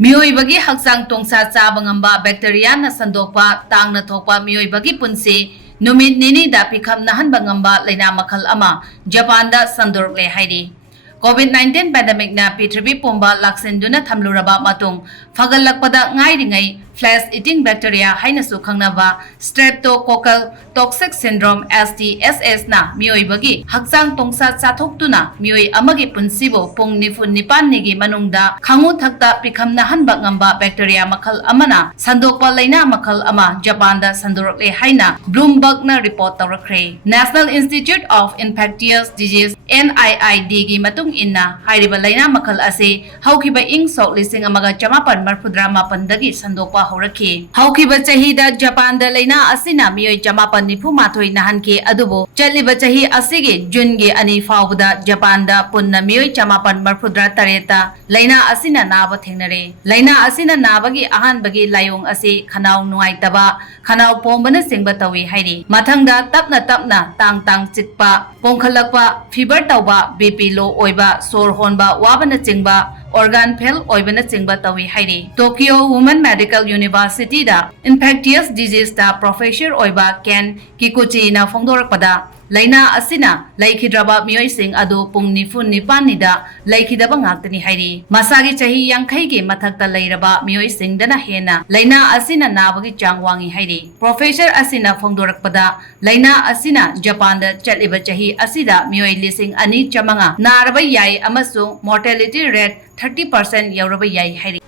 मियोइबगी हक्सांग तोंगसा Chaba ngamba bacteria na sandokpa tangna thokpa miyoibagi punsi numit nini da pikham nahanba ngamba laina makhal ama Japan da Sandorakle hairi COVID-19 pandemic na Prithvi Pumba laksenduna thamluraba matung fagalakpada ngairingai flesh eating bacteria hainasu khangnaba Streptococcal toxic syndrome Stss na miyoibagi hakchang tongsa chathoktuna miyoi amagi punsibo pung nifun nipan nigi manungda khangu thakta pikhamna hanba ngamba bacteria makhal amana sandokpa laina makhal ama Japan da Sandorakle haina Bloomberg na report tawrakre National Institute of Infectious Disease NIID gi matung inna hairiba laina makhal ase haukiba ing sok lising amaga chamapan marfudra mapan dagi sandokpa haurakhi haukiba chahi da Japan da laina asina miyoi chamapan nifu mathoi nahanki adubo chaliba chahi asigi June gi ani fawda Japan da punna miyoi chamapan marfudra tareta laina asina naba thengnare laina asina nabagi ahan bagi layong ase khanau nuai taba khanau pombana singba tawi hairi mathangda tapna tang chikpa pongkhalakpa fever tawba BP low oiba sor honba wabana chingba organ fail oibana chingba tawi hairi Tokyo Women Medical University da infectious disease da professor oiba Ken Kikuchi na phongdorakpada laina asina laikhidraba miyoi sing adu pung nifun nipani da laikhidaba ngaktani hairi masagi chahi yankhai gi mathakta leiraba miyoi sing dana hena laina asina nabagi changwangi hairi professor asina phongdorakpada laina asina Japan da chaliba chahi asida miyoi lising ani chamanga naraba yai amasung mortality rate 30% yauraba yai hairi